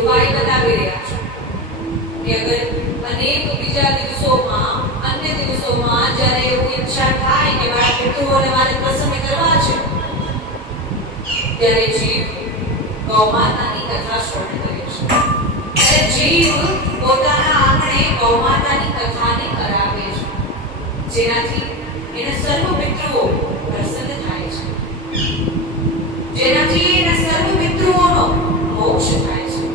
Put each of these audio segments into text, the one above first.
ઉપાય બતાવી રહ્યા છો. અગર અનેક બીજા દિવસોમાં, અન્ય દિવસોમાં જ્યારે એવું ઈચ્છા થાય કે મારા પિતૃઓને મારે પ્રસન્ન કરવા છે, ત્યારે જીવ ગૌમાતાની કથા શ્રવણ કરે છે. ત્યારે જીવ પોતાના આંગણે ગૌમાતાની કથાને કરાવે છે. જેનાથી એને સર્વ પિતૃઓ પ્રસન્ન થાય છે જેનાથી એના સર્વ પિતૃઓનો મોક્ષ થાય છે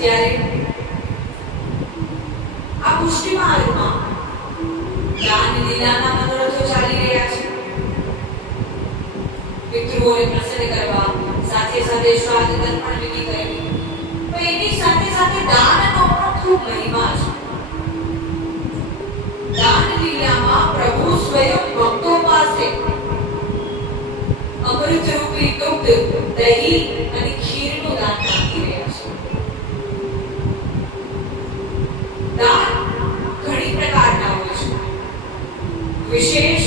અત્યારે આ પુષ્ટિ માર્ગમાં દાન લીલાના મનોરથો ચાલી રહ્યા છે પિતૃઓને પ્રસન્ન કરવા સાથે સાથે શ્રાદ્ધ તર્પણ વિધિ કરવી તો એની સાથે સાથે દાનનો પણ ખૂબ મહિમા છે દાન લીલામાં પ્રભુ સ્વયં ભક્તો પાસે અમૃત રૂપી દુગ્ધ દહીં અને ખીરનું દાન આપી રહ્યા છે દાન ઘણી પ્રકારના હોય છે વિશેષ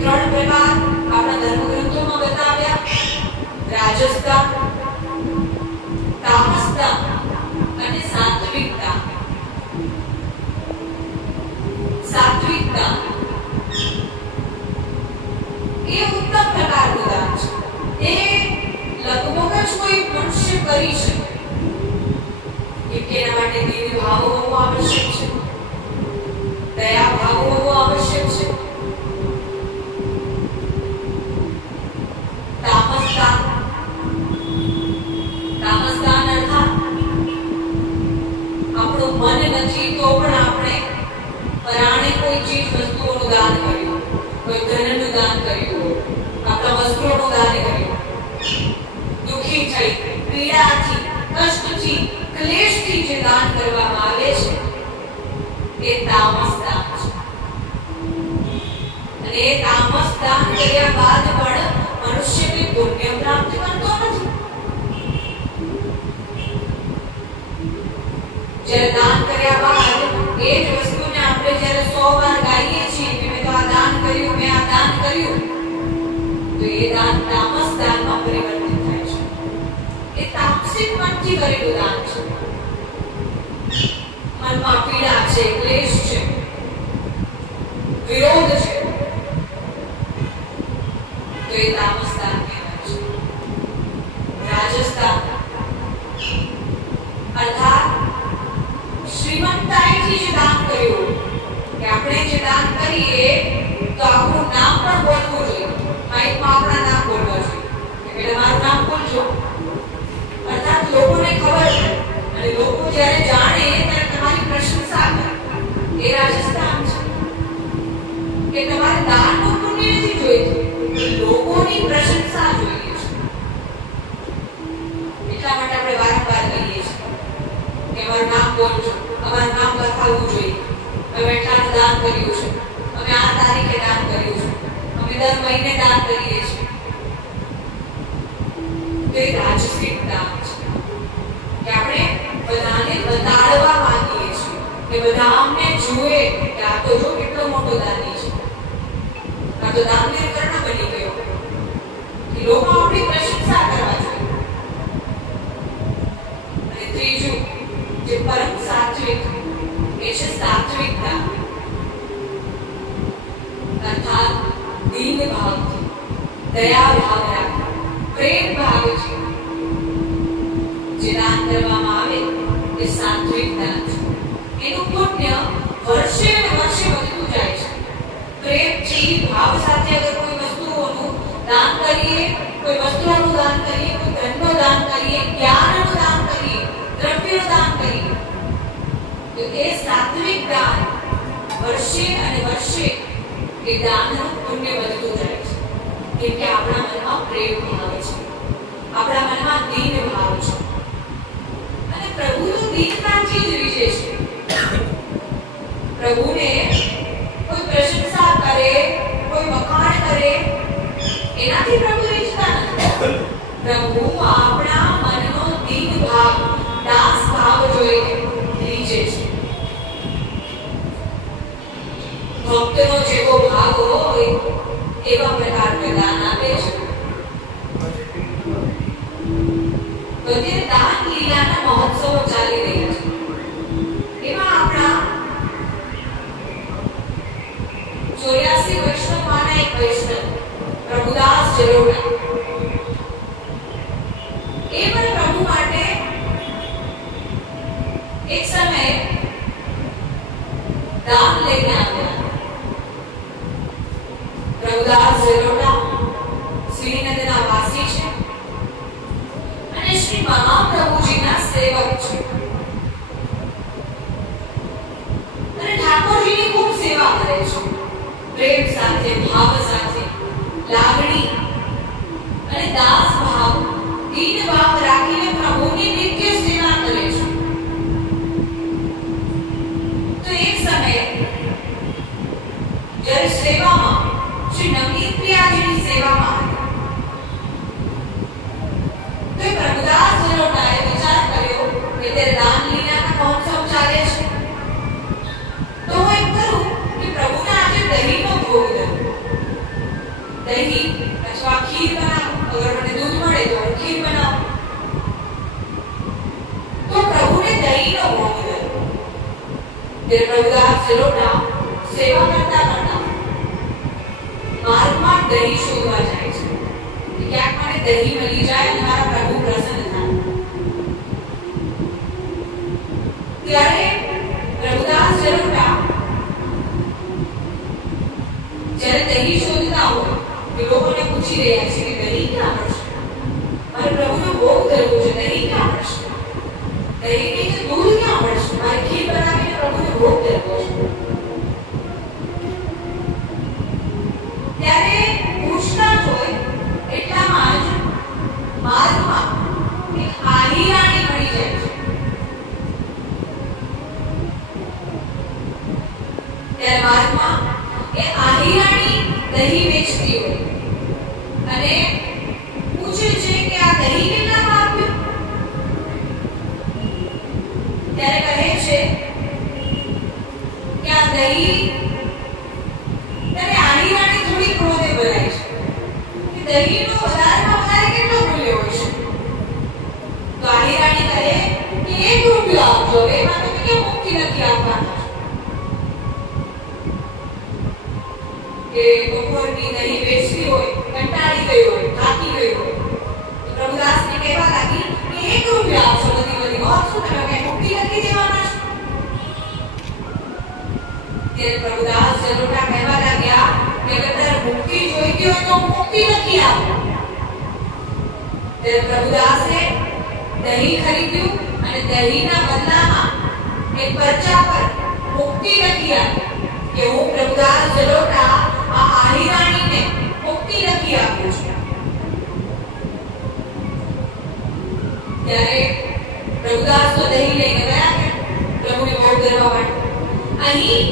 ત્રણ પ્રકાર આપણા ધર્મગ્રંથોમાં બતાવ્યા. રાજસદાન તામસદાન અને સાત્વિકતા. સાત્વિકતા. એ ઉત્તમ પ્રકારનું દાન છે એ લગભગ જ કોઈ મનુષ્ય કરી શકે. કે એના માટે દિવ્ય ભાવ હોવો આવશ્યક છે. દયા ભાવ હોવો അതാണ് આપણે જે દાન કરીએ, તો આપણું નામ પણ બોલવું જોઈએ. માઇકમાં આપણા નામ બોલવા જોઈએ. એટલે મારું નામ બોલજો. અર્થાત લોકોને ખબર છે. અને લોકો જ્યારે જાણે, ત્યારે તમારી પ્રશંસા કરે. એ રાજસ્થાન છે. કે તમારે દાનનું પુણ્ય નથી જોઈતું લોકોની પ્રશંસા જોઈએ છે. એટલા માટે આપણે વારંવાર કહીએ છીએ કે અમારું નામ બોલજો. અમારું નામ લખાવવું જોઈએ. એટલાનું દાન કર્યું છે. અમે આ તારીખે દાન કર્યું છે. અમે દર મહિને દાન કરીએ છીએ. તો રાજસિક દાન છે. કે આપણે બધાને બતાડવા માંગીએ છીએ. કે બધા અમને જુએ કે આ તો જો કેટલો મોટો દાની છે. આ તો દાનવીર કર્ણ બની ગયો. લોકો આપણી પ્રશંસા કરવા જોઈએ અને ત્રીજું જે પરમ સાત્વિક એ છે સાત્વિકતા અર્થાત દીન ભાવથી દયા ભાવ રાખી પ્રેમ ભાવથી જે દાન કરવામાં આવે એ સાત્વિક દાન છે એનું પુણ્ય વર્ષે ને વર્ષે વધતું જાય છે. પ્રેમથી ભાવ સાથે અગર કોઈ વસ્તુઓનું દાન કરીએ, કોઈ વસ્તુઓનું દાન કરીએ, કોઈ ધનનું દાન કરીએ, જ્ઞાનનું દાન કરીએ, દ્રવ્યનું દાન કરીએ, તો એ સાત્વિક દાન વર્ષે અને વર્ષે એ દાનનું પુણ્ય વધતું જાય. છે કેમ કે આપણા મનમાં પ્રેમ ભાવ છે. આપણા મનમાં દીન ભાવ છે. અને પ્રભુ તો દીનતાથી ચીજ રીઝે છે. પ્રભુને કોઈ પ્રશંસા કરે કોઈ વખાણ કરે એનાથી પ્રભુ રીઝતા નથી પ્રભુ આપણા મનનો દીન ભાવ દાસ ભાવ જોઈને રીઝે છે ભક્તનો જેવો ભાવ હોય એવા પ્રકારનું દાન આપે છે તો અત્યારે દાન લીલાના મહોત્સવો ચાલી રહ્યા છે એમાં આપણા ચોર્યાસી વૈષ્ણવમાંના એક વૈષ્ણવ પ્રભુદાસ જલોટા એ પણ પ્રભુ માટે એક સમયે દાન લઈને આવ્યા પ્રભુદાસ જલોટા શ્રીનગરના વાસી છે અને શ્રી મહાપ્રભુજીના સેવક છે અને ઠાકોરજીની ખૂબ સેવા કરે છે પ્રેમ સાથે ભાવ સાથે લાગણી અને દાસ ભાવ દીન ભાવ રાખીને પ્રભુની નિત્ય સેવા કરે છે તો એક સમયે જ્યારે સેવામાં શ્રી નવનીત પ્રિયાજીની સેવામાં હતા તો એ પ્રભુદાસ જલોટાએ વિચાર કર્યો કે તે રામલીલાના મહોત્સવ ચાલે છે તો હું એમ કરું કે પ્રભુને આજે દહીંનો ભોગ દઉં દહીં અથવા ખીર બનાવું અગર મને દૂધ મળે તો હું ખીર બનાવું તો પ્રભુને દહીંનો ભોગ દઉં તે પ્રભુદાસ જલોટા સેવા કરતા કરતા માર્ગમાં દહીં શોધવા જાય છે. ક્યાંક મને દહીં મળી જાય અને મારા પ્રભુ પ્રસન્ન થાય. ત્યારે પ્રભુદાસ જલોટા જ્યારે દહીં શોધતા હોય, એ લોકોને પૂછી રહ્યા છે કે દહીં ક્યાં મળશે મારે પ્રભુનો ભોગ ધરવો છે દહીં ક્યાં મળશે દહીં નહીં તો દૂધ ક્યાં મળશે મારે ખીર બનાવીને પ્રભુને ભોગ ધરવો છે ત્યારે પૂછતા જ હોય એટલામાં જ માર્ગમાં એક આહીરાણી મળી જાય છે ત્યારે માર્ગમાં એ આહીરાણી દહીં વેચતી હોય અને પૂછે છે કે આ દહીં કેટલામાં આપ્યું ત્યારે કહે છે દહીં ત્યારે કે દહીંનો વધારેમાં વધારે હોય છે? તો હોય, કંટાળી ગઈ હોય, થાકી ગઈ કહેવા લાગી કે એક રૂપિયો આપશો બધી બધી વાત તમે કઈ મુક્તિ નથી દેવાના છો ત્યારે પ્રભુદાસ જલોટા કહેવા લાગ્યા કે અગર તારે મુક્તિ જોઈતી હોય તો હું મુક્તિ નથી આપું ત્યારે પ્રભુદાસે દહીં ખરીદ્યું અને દહીંના બદલામાં એક પરચા પર મુક્તિ લખી આપી કે હું પ્રભુદાસ જલોટા આ આહીરાણીને મુક્તિ લખી આપું છું. ત્યારે પ્રભુદાસ તો દહીં લઈને ગયા કે પ્રભુને ભોગ ધરવા માટે અહીં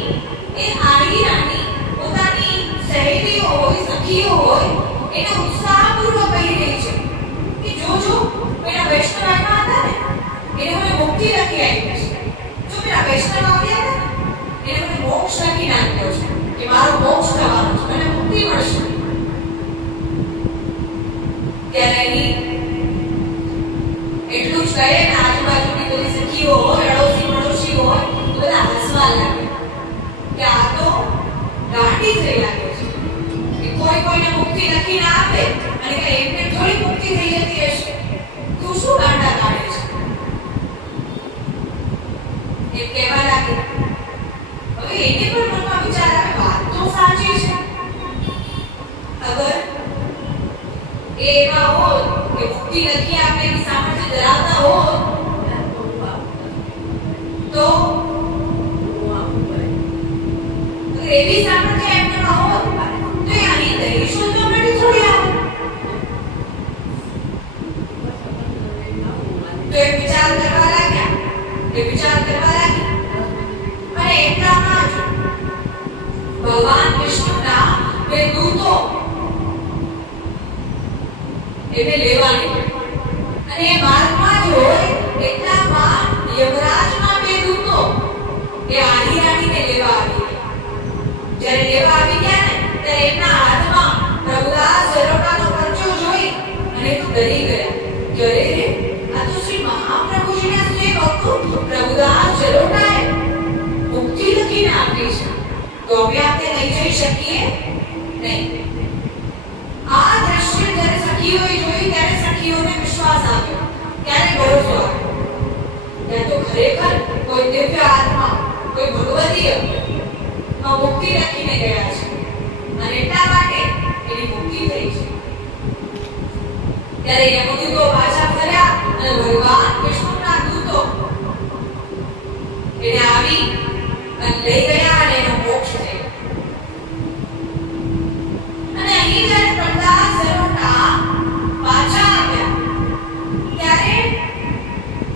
એ આહીરાણી પોતાની સહેલીઓ હોય, સખીઓ હોય, એને ઉત્સાહપૂર્વક કહી રહી છે કે જો જો, પેલા વૈષ્ણવ આવ્યા એને મને મુક્તિ લખી આપી છે જો પેલા વૈષ્ણવ આવ્યા મોક્ષ લખી નાખ્યો છે. કે મારો મોક્ષ થવાનો મુક્તિ મળશે. ત્યારે એ એવા હોત કે મુક્તિ નથી આપે એની સામર્થ્ય ધરાવતા હોત તો એવી સામર્થ્ય એમના હોત તો એ અહીં દહીશ તો મને છોડી આવો તો એ વિચાર કરવા લાગ્યા એ વિચાર કરવા લાગ્યા અને એટલામાં જ ભગવાન એને લેવાની. અને એ માર્ગમાં જ હોય એટલામાં યમરાજના બે દૂતો એ આડી આડીને લેવા આવી. જ્યારે લેવા આવી ગયા ને, ત્યારે એમના હાથમાં પ્રભુદાસ ઝરોટાનો પરચો જોઈ અને ડરી ગયા. કે આ તો શ્રી મહાપ્રભુજીના સેવક પ્રભુદાસ ઝરોટાએ મુક્તિ આપી છે. તો અમે આપણે લઈ જઈ શકીએ? નહીં. આવ્યો એટલા માટે એની મુક્તિ થઈ છે. ત્યારે યમદૂતો પાછા ફર્યા અને ભગવાન વિષ્ણુના દૂતો એને આવી અને લઈ ગયા અને એનો મોક્ષ થયો અને અહીં જ્યારે પ્રહલાદ સરોટા પાછા આવ્યા ત્યારે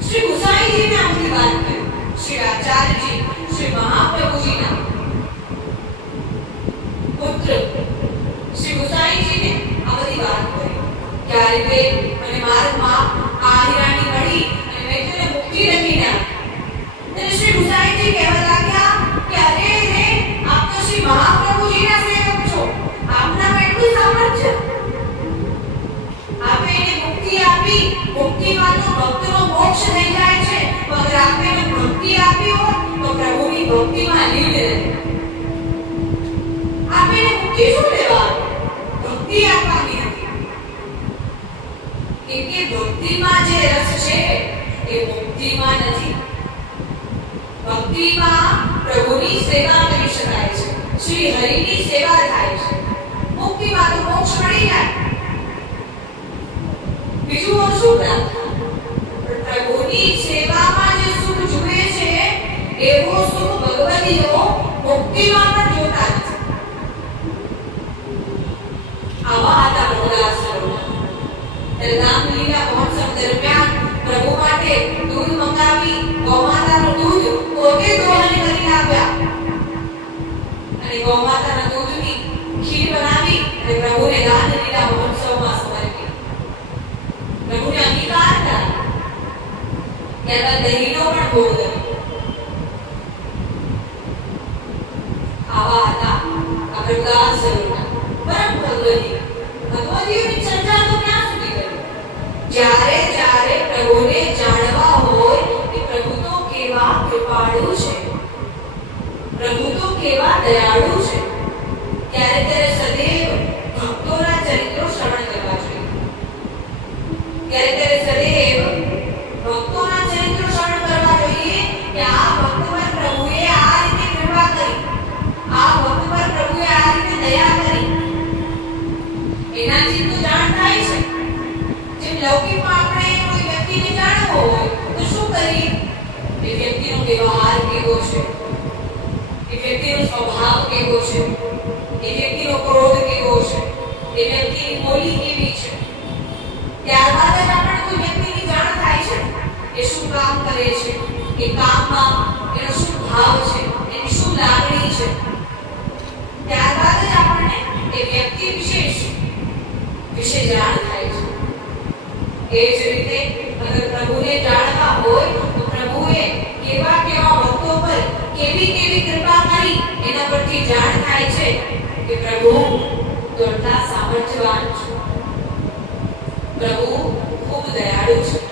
શ્રી ગુસાઈજીને આ બધી વાત કરી શ્રી આચાર્યજી શ્રી મહાપ્રભુજીના પુત્ર શ્રી ગુસાઈજીને આ બધી વાત કરી કે આ રીતે મને માર્ગમાં આ હીરાની મળી અને મેં તેને મુક્તિ લખીને આપી ત્યારે શ્રી ગુસાઈજી કહેવા લાગ્યા કે અરે રે આપ તો શ્રી મહાપ્રભુજીના સેવક છો આપનામાં એટલું સામર્થ્ય આપે એને મુક્તિ આપી મુક્તિમાં તો ભક્તનો મોક્ષ થઈ જાય છે મગર આપે એને ભક્તિ આપી હોત તો પ્રભુની ભક્તિમાં લીન રહે આપે એને મુક્તિ શું લેવા ભક્તિ આપવાની હતી કેમ કે ભક્તિમાં જે રસ છે એ મુક્તિમાં નથી. ભક્તિમાં પ્રભુની સેવા કરી શકાય છે. શ્રી હરિની સેવા થાય છે. મુક્તિમાં તો મોક્ષ મળી જાય. બીજું ઓર શું પ્રભુની સેવામાં જે સુખ જુએ છે, એવો સુખ ભગવતીઓ મુક્તિમાં પણ જોતા આવા હતા સરોવર રામલીલા મહોત્સવ દરમિયાન પ્રભુ માટે દૂધ મંગાવી, ગૌમાતાનું દૂધ પોતે દોહન કરીને આપ્યા અને ગૌમાતાના દૂધની ખીર બનાવી અને પ્રભુને રામલીલા મહોત્સવમાં સમર્પી પ્રભુને અંગીકાર કરાવ્યો. ત્યારબાદ દહીંનો પણ ભોગ ધર્યો. આવા હતા. જ્યારે જ્યારે પ્રભુને જાણવા હોય કે પ્રભુ તો કેવા કૃપાળુ છે. પ્રભુ તો કેવા દયાળુ એ કામમાં એનો શું ભાવ છે, એની શું લાગણી છે? ત્યારબાદ આપણને એ વ્યક્તિ વિશેષ વિશે જાણ થાય છે. એ જ રીતે અગર જાણવા હોય, તો પ્રભુએ કેવા કેવા ભક્તો પર કેવી કેવી કૃપા કરી એના પરથી જાણ થાય છે કે પ્રભુ, દોડતા સામર્થ્યવાન છું. પ્રભુ ખૂબ દયાળુ છે.